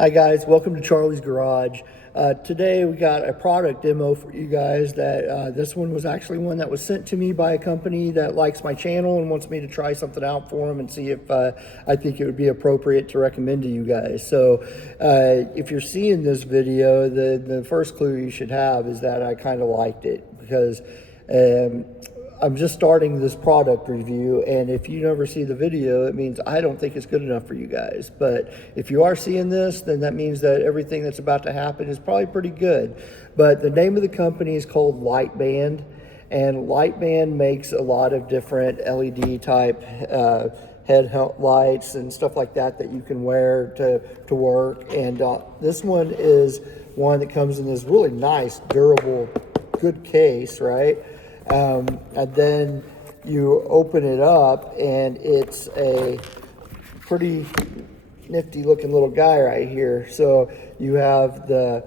Hi guys, welcome to Charlie's Garage. Today we got a product demo for you guys that this one was actually one that was sent to me by a company that likes my channel and wants me to try something out for them and see if I think it would be appropriate to recommend to you guys. So if you're seeing this video, the first clue you should have is that I kind of liked it because I'm just starting this product review, and if you never see the video, it means I don't think it's good enough for you guys. But if you are seeing this, then that means that everything that's about to happen is probably pretty good. But the name of the company is called Liteband, and Liteband makes a lot of different LED type headlights and stuff like that that you can wear to work. And this one is one that comes in this really nice, durable, good case, right? And then you open it up and it's a pretty nifty looking little guy right here. So you have the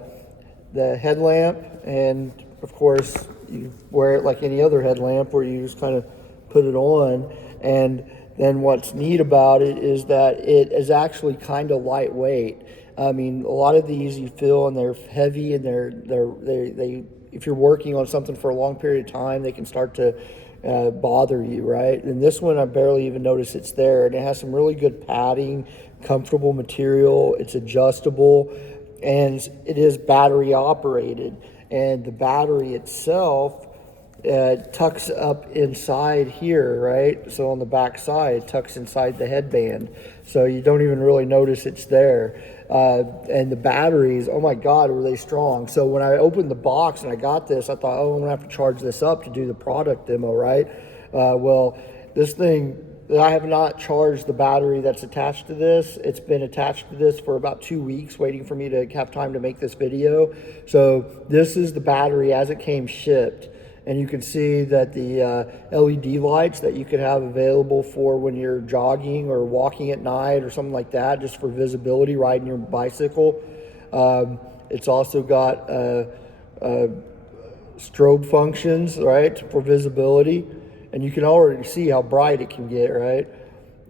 headlamp, and of course you wear it like any other headlamp where you just kind of put it on. And then what's neat about it is that it is actually kind of lightweight. I mean, a lot of these you feel and they're heavy, and they if you're working on something for a long period of time, they can start to bother you, right? And this one, I barely even notice it's there, and it has some really good padding, comfortable material. It's adjustable, and it is battery operated. And the battery itself tucks up inside here, right? So on the back side, it tucks inside the headband, so you don't even really notice it's there. And the batteries, oh my God, were they strong. So when I opened the box and I got this, I thought, oh, I'm gonna have to charge this up to do the product demo, right? Well, this thing, I have not charged the battery that's attached to this. It's been attached to this for about 2 weeks, waiting for me to have time to make this video. So this is the battery as it came shipped. And you can see that the LED lights that you could have available for when you're jogging or walking at night or something like that, just for visibility, riding your bicycle. It's also got strobe functions, right, for visibility. And you can already see how bright it can get, right?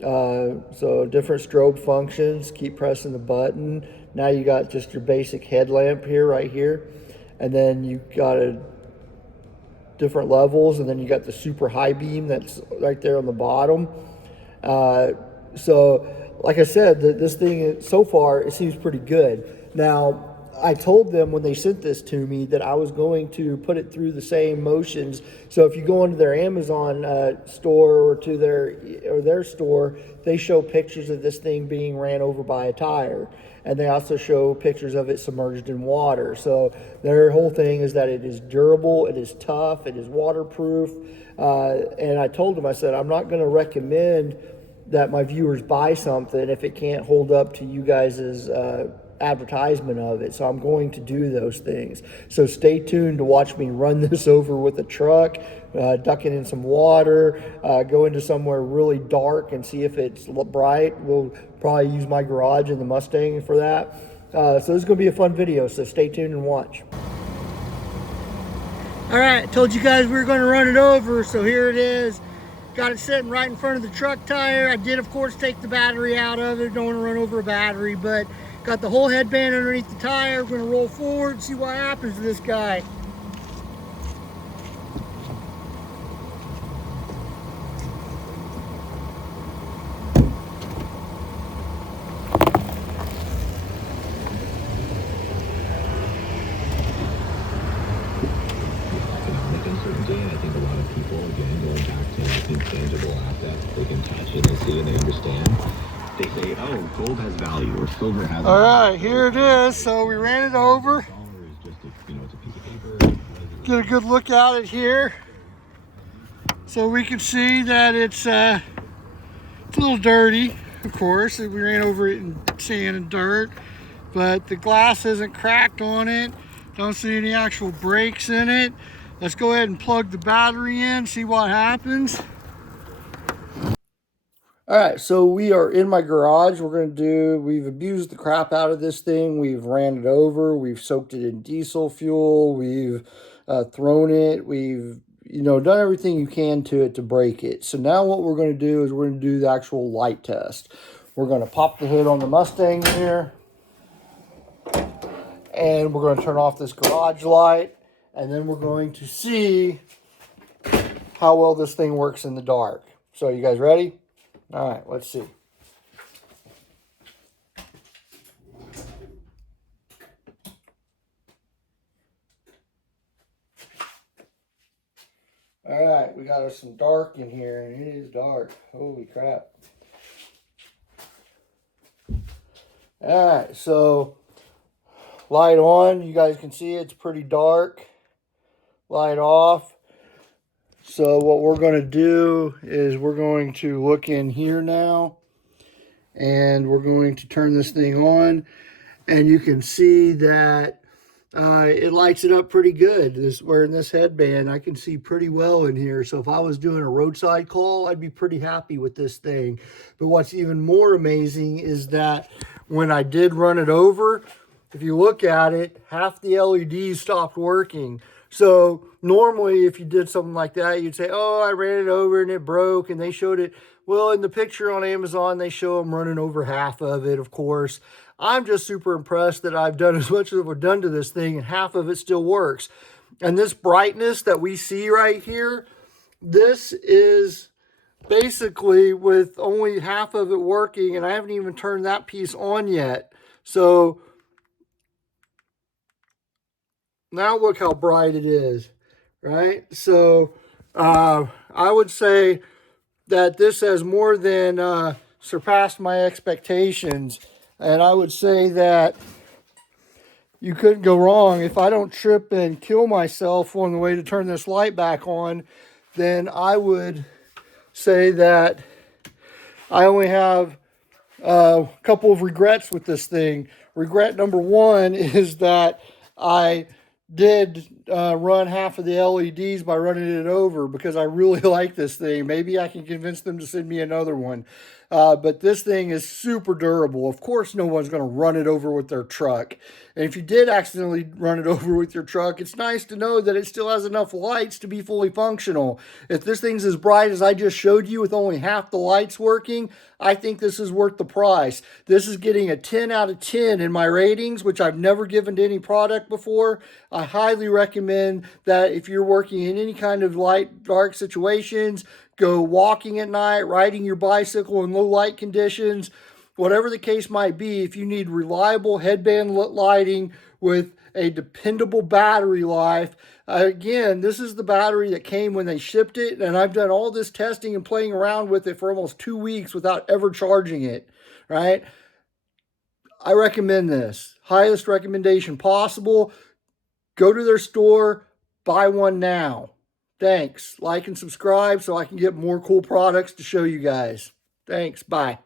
So different strobe functions. Keep pressing the button. Now you got just your basic headlamp here, right here. And then you got a different levels, and then you got the super high beam that's right there on the bottom. So like I said, this thing so far, it seems pretty good. Now I told them when they sent this to me that I was going to put it through the same motions. So if you go into their Amazon store or to their store, they show pictures of this thing being ran over by a tire. And they also show pictures of it submerged in water. So their whole thing is that it is durable, it is tough, it is waterproof. And I told them, I said, I'm not gonna recommend that my viewers buy something if it can't hold up to you guys' advertisement of it. So I'm going to do those things. So stay tuned to watch me run this over with a truck, duck it in some water, go into somewhere really dark and see if it's bright. We'll probably use my garage and the Mustang for that. So this is going to be a fun video, so stay tuned and watch. All right, I told you guys we were going to run it over, so here it is. Got it sitting right in front of the truck tire. I did, of course, take the battery out of it. Don't want to run over a battery, but got the whole headband underneath the tire. We're going to roll forward and see what happens to this guy. I think a lot of people, again, going back to intangible assets, they can touch it, they see it, they understand. They say, oh, gold has value or silver has value. All right, here it is. So we ran it over. Get a good look at it here. So we can see that it's a little dirty, of course. We ran over it in sand and dirt, but the glass isn't cracked on it. Don't see any actual breaks in it. Let's go ahead and plug the battery in, see what happens. All right, so we are in my garage. We've abused the crap out of this thing. We've ran it over. We've soaked it in diesel fuel. We've thrown it. We've, done everything you can to it to break it. So now what we're going to do is we're going to do the actual light test. We're going to pop the hood on the Mustang here. And we're going to turn off this garage light, and then we're going to see how well this thing works in the dark. So you guys ready? All right, let's see. All right, we got us some dark in here, and it is dark. Holy crap. All right, so light on. You guys can see it's pretty dark. Light off. So what we're going to do is we're going to look in here now, and we're going to turn this thing on, and you can see that it lights it up pretty good. Wearing this headband, I can see pretty well in here. So if I was doing a roadside call, I'd be pretty happy with this thing. But what's even more amazing is that when I did run it over, if you look at it, half the LEDs stopped working. So normally if you did something like that, you'd say, oh, I ran it over and it broke, and they showed it. Well, in the picture on Amazon, they show them running over half of it, of course. I'm just super impressed that I've done as much as I've done to this thing, and half of it still works. And this brightness that we see right here, this is basically with only half of it working, and I haven't even turned that piece on yet. So now look how bright it is, right? So I would say that this has more than surpassed my expectations. And I would say that you couldn't go wrong. If I don't trip and kill myself on the way to turn this light back on, then I would say that I only have a couple of regrets with this thing. Regret number one is that I did run half of the LEDs by running it over, because I really like this thing. Maybe I can convince them to send me another one. But this thing is super durable. Of course, no one's going to run it over with their truck. And if you did accidentally run it over with your truck, it's nice to know that it still has enough lights to be fully functional. If this thing's as bright as I just showed you with only half the lights working, I think this is worth the price. This is getting a 10 out of 10 in my ratings, which I've never given to any product before. I highly recommend that if you're working in any kind of light, dark situations, go walking at night, riding your bicycle in low light conditions, whatever the case might be, if you need reliable headband lighting with a dependable battery life, again, this is the battery that came when they shipped it, and I've done all this testing and playing around with it for almost 2 weeks without ever charging it, right? I recommend this. Highest recommendation possible. Go to their store, buy one now. Thanks. Like and subscribe so I can get more cool products to show you guys. Thanks. Bye.